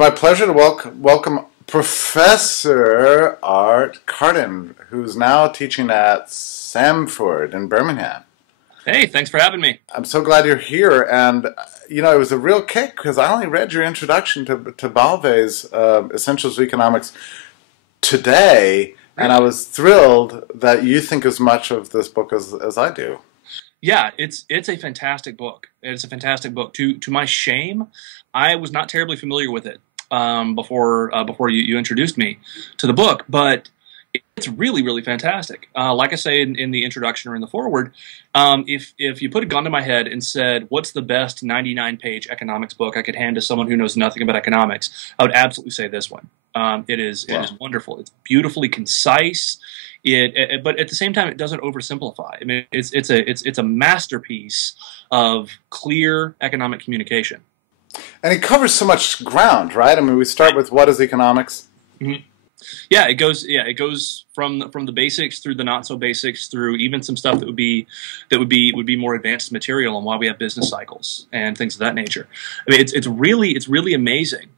my pleasure to welcome Professor Art Carden, who's now teaching at Samford in Birmingham. Hey, thanks for having me. I'm so glad you're here, and you know, it was a real kick because I only read your introduction to Ballve's Essentials of Economics today, and I was thrilled that you think as much of this book as I do. Yeah, it's a fantastic book. It's a fantastic book. To my shame, I was not terribly familiar with it before you introduced me to the book, but it's really fantastic. Like I say in the introduction or in the foreword, if you put a gun to my head and said, "What's the best 99-page economics book I could hand to someone who knows nothing about economics?" I would absolutely say this one. It is wonderful. It's beautifully concise. But at the same time, it doesn't oversimplify. I mean, it's a masterpiece of clear economic communication. And it covers so much ground, right? I mean, we start with what is economics. Mm-hmm. Yeah, it goes from the basics through the not so basics through even some stuff that would be more advanced material on why we have business cycles and things of that nature. I mean, it's really amazing.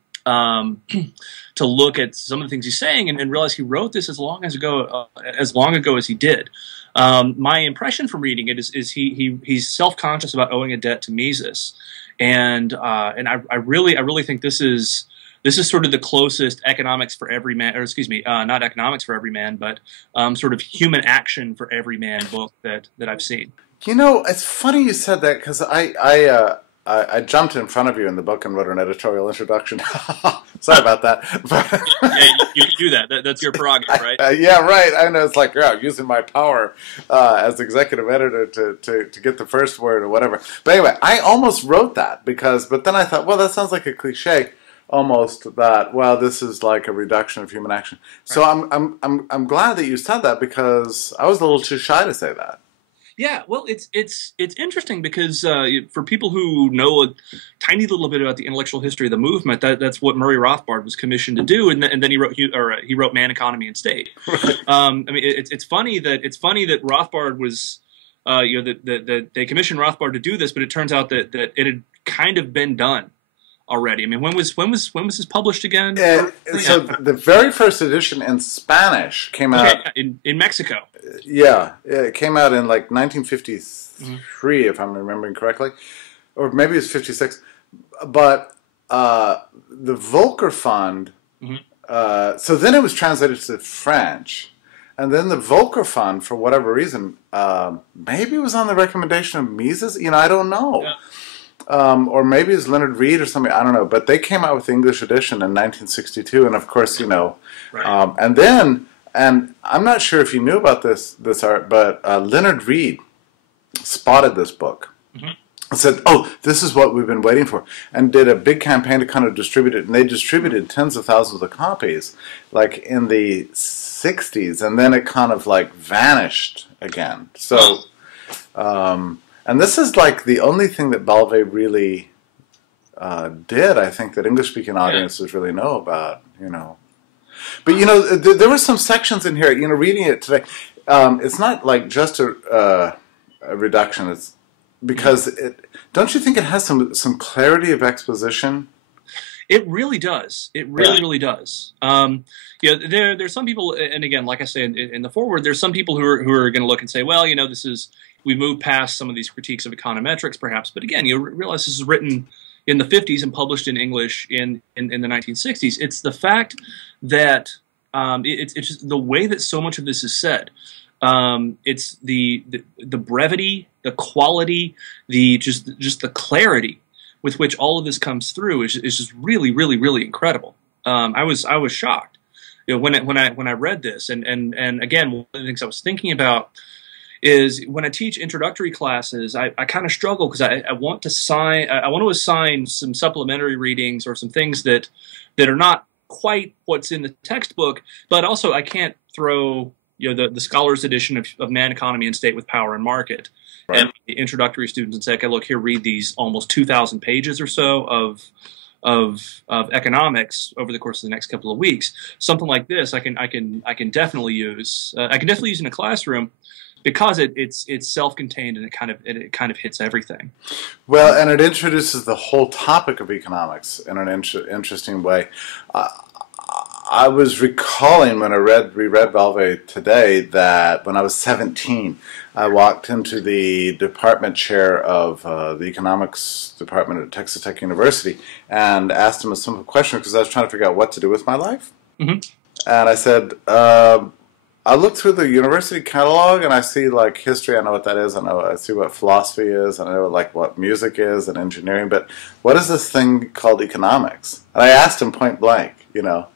To look at some of the things he's saying and realize he wrote this as long ago as he did. My impression from reading it is he's self-conscious about owing a debt to Mises, and I really think this is sort of the closest economics for every man, or excuse me, not economics for every man, but sort of human action for every man book that I've seen. You know, it's funny you said that because I jumped in front of you in the book and wrote an editorial introduction. Sorry about that. Yeah, you can do that. That's your prerogative, right? Yeah, right. I know it's like, yeah, using my power as executive editor to get the first word or whatever. But anyway, I almost wrote that but then I thought, well, that sounds like a cliche. Almost that, well, this is like a reduction of human action. So right. I'm glad that you said that because I was a little too shy to say that. Yeah, well, it's interesting because for people who know a tiny little bit about the intellectual history of the movement, that's what Murray Rothbard was commissioned to do, and then he wrote Man, Economy, and State. Right. I mean, it's funny that Rothbard was that they commissioned Rothbard to do this, but it turns out that it had kind of been done already. I mean, when was this published again? So the very first edition in Spanish came out in Mexico. Yeah, it came out in like 1953, if I'm remembering correctly, or maybe it's 56. But the Volcker Fund. So then it was translated to French, and then the Volcker Fund, for whatever reason, maybe it was on the recommendation of Mises. You know, I don't know. Yeah. Or maybe it's Leonard Reed or something, I don't know. But they came out with the English edition in 1962, and of course, you know, right. And I'm not sure if you knew about this art, but Leonard Reed spotted this book and said, "Oh, this is what we've been waiting for," and did a big campaign to kind of distribute it. And they distributed tens of thousands of copies, like in the 60s, and then it kind of like vanished again. So. And this is like the only thing that Ballve really did, I think, that English-speaking audiences really know about, you know. But, you know, there were some sections in here, you know, reading it today, it's not like just a reduction, it's because don't you think it has some clarity of exposition? It really does. It really does. You know, there's some people, and again, like I say in the foreword, there's some people who are going to look and say, well, you know, we moved past some of these critiques of econometrics, perhaps. But again, you realize this is written in the 50s and published in English in the 1960s. It's the fact that it's just the way that so much of this is said. It's the brevity, the quality, just the clarity with which all of this comes through is just really incredible. I was shocked, you know, when I read this, and again, one of the things I was thinking about is when I teach introductory classes, I kind of struggle because I want to assign some supplementary readings or some things that are not quite what's in the textbook, but also I can't throw, you know, the scholars edition of Man, Economy, and State with Power and Market. Right. And the introductory students and say, okay, look here, read these almost 2,000 pages or so of economics over the course of the next couple of weeks. Something like this, I can definitely use. I can definitely use in a classroom. because it's self-contained and it kind of hits everything. Well, and it introduces the whole topic of economics in an interesting way. I was recalling when I reread Ballve today that when I was 17, I walked into the department chair of the economics department at Texas Tech University and asked him a simple question because I was trying to figure out what to do with my life. Mm-hmm. And I said, I look through the university catalog and I see like history. I know what that is. I see what philosophy is. And I know like what music is and engineering. But what is this thing called economics? And I asked him point blank, you know.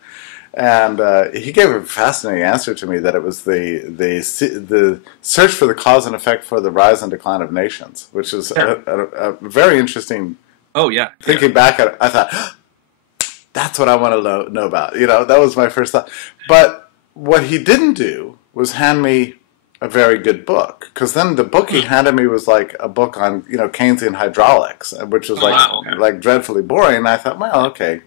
And he gave a fascinating answer to me that it was the search for the cause and effect for the rise and decline of nations, which is a very interesting. Oh yeah. Thinking back at it, I thought that's what I want to know about. You know, that was my first thought. But what he didn't do was hand me a very good book, because then the book he handed me was like a book on Keynesian hydraulics, which was like dreadfully boring. And I thought, well, okay,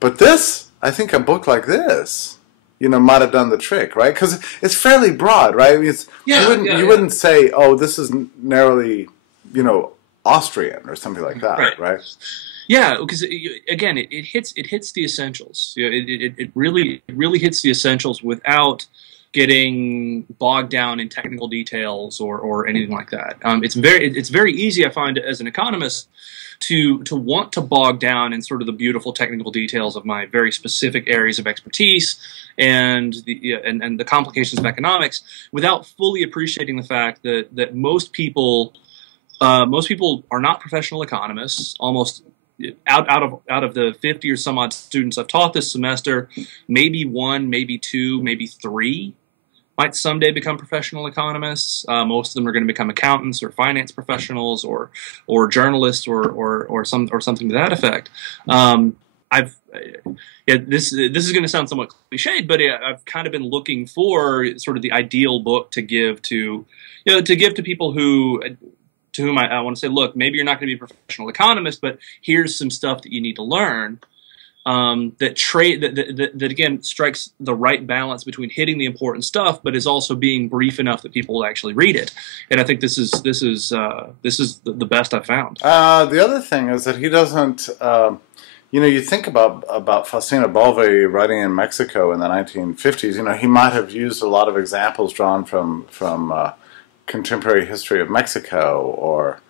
but this. I think a book like this, might have done the trick, right? Because it's fairly broad, right? I mean, you wouldn't say, "Oh, this is narrowly, Austrian" or something like that, right? Yeah, because again, it hits the essentials. It really hits the essentials without getting bogged down in technical details or anything like that. It's very easy, I find, as an economist, to want to bog down in sort of the beautiful technical details of my very specific areas of expertise and the complications of economics without fully appreciating the fact that most people are not professional economists. Almost out of the 50 or some odd students I've taught this semester, maybe one, maybe two, maybe three might someday become professional economists. Most of them are going to become accountants or finance professionals or journalists or something to that effect. This is going to sound somewhat cliched, but I've kind of been looking for sort of the ideal book to give to people to whom I want to say, look, maybe you're not going to be a professional economist, but here's some stuff that you need to learn. That again strikes the right balance between hitting the important stuff, but is also being brief enough that people will actually read it. And I think this is the best I've found. The other thing is that he doesn't. You think about Faustino Ballve writing in Mexico in the 1950s. He might have used a lot of examples drawn from contemporary history of Mexico or.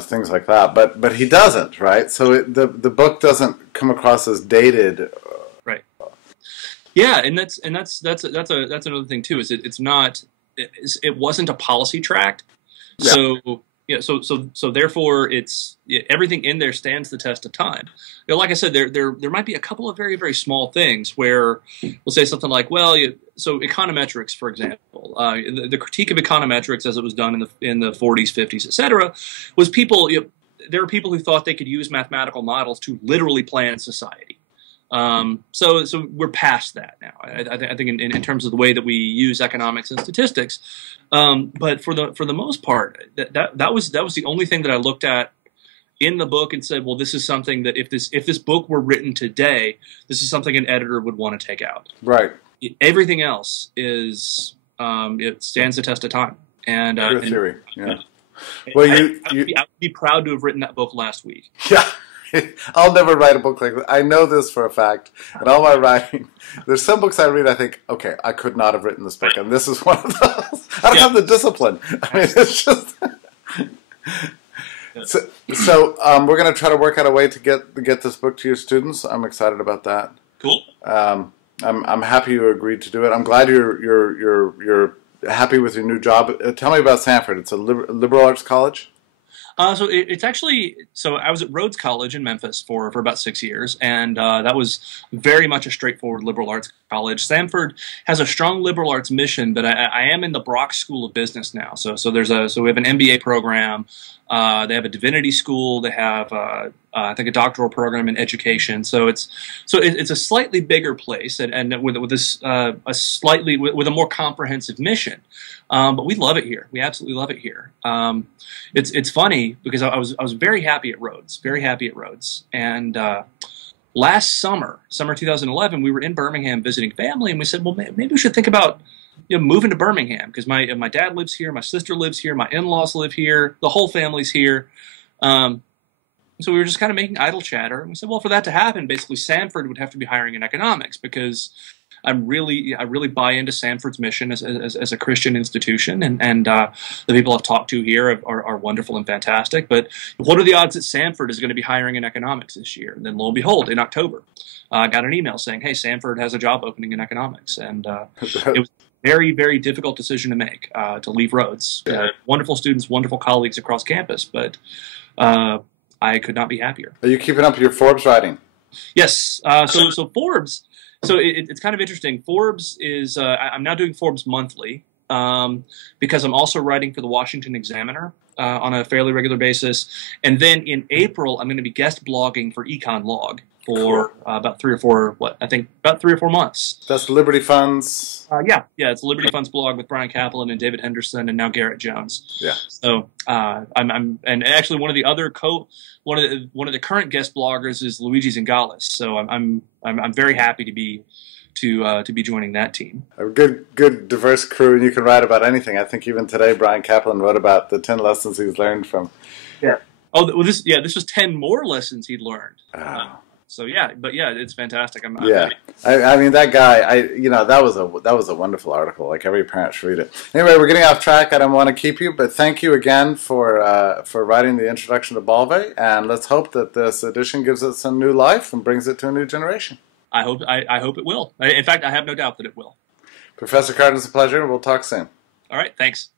Things like that, but he doesn't, right? So the book doesn't come across as dated, right? Yeah, and that's another thing too. Is it wasn't a policy tract, yeah. So therefore, everything in there stands the test of time. Like I said, there might be a couple of very, very small things where we'll say something like, so econometrics, for example, the critique of econometrics as it was done in the 40s, 50s, etc., was people. There were people who thought they could use mathematical models to literally plan society. So we're past that now. I think in terms of the way that we use economics and statistics. But for the most part, that was the only thing that I looked at in the book and said, well, this is something that if this book were written today, this is something an editor would want to take out. Right. Everything else is it stands the test of time. And your theory, yeah. Well, I would be proud to have written that book last week. Yeah. I'll never write a book like that. I know this for a fact. And all my writing, there's some books I read, I think, okay, I could not have written this book, and this is one of those. I don't have the discipline. I mean, it's just. So we're going to try to work out a way to get this book to your students. I'm excited about that. Cool. I'm happy you agreed to do it. I'm glad you're happy with your new job. Tell me about Sanford. It's a liberal arts college. So it's actually, I was at Rhodes College in Memphis for about 6 years, and that was very much a straightforward liberal arts college. Sanford has a strong liberal arts mission, but I am in the Brock School of Business now. So we have an MBA program. They have a divinity school. They have I think a doctoral program in education. So it's a slightly bigger place, and with this with a more comprehensive mission. But we love it here. We absolutely love it here. It's funny because I was very happy at Rhodes, and last summer 2011, we were in Birmingham visiting family, and we said, well, maybe we should think about moving to Birmingham because my dad lives here, my sister lives here, my in-laws live here, the whole family's here. So we were just kind of making idle chatter, and we said, well, for that to happen, basically Sanford would have to be hiring in economics because I really buy into Sanford's mission as a Christian institution, and the people I've talked to here are wonderful and fantastic. But what are the odds that Sanford is going to be hiring in economics this year? And then lo and behold, in October, I got an email saying, hey, Sanford has a job opening in economics, and it was a very, very difficult decision to make, to leave Rhodes. Wonderful students, wonderful colleagues across campus, but I could not be happier. Are you keeping up with your Forbes writing? Yes. So Forbes. So it's kind of interesting. Forbes is I'm now doing Forbes monthly because I'm also writing for the Washington Examiner on a fairly regular basis, and then in April I'm going to be guest blogging for Econ Log for about 3 or 4 months. That's the Liberty Funds. Yeah, it's the Liberty Funds blog with Brian Kaplan and David Henderson and now Garrett Jones. Yeah. So I'm and actually one of the current guest bloggers is Luigi Zingales. So I'm very happy to be joining that team. A good diverse crew, and you can write about anything. I think even today Brian Kaplan wrote about the 10 lessons he's learned from. Yeah. Oh, well, this was 10 more lessons he'd learned. Oh. So yeah, it's fantastic. I mean that guy. That was a wonderful article. Like every parent should read it. Anyway, we're getting off track. I don't want to keep you, but thank you again for writing the introduction to Ballve, and let's hope that this edition gives it some new life and brings it to a new generation. I hope it will. In fact, I have no doubt that it will. Professor Carden, it's a pleasure. We'll talk soon. All right, thanks.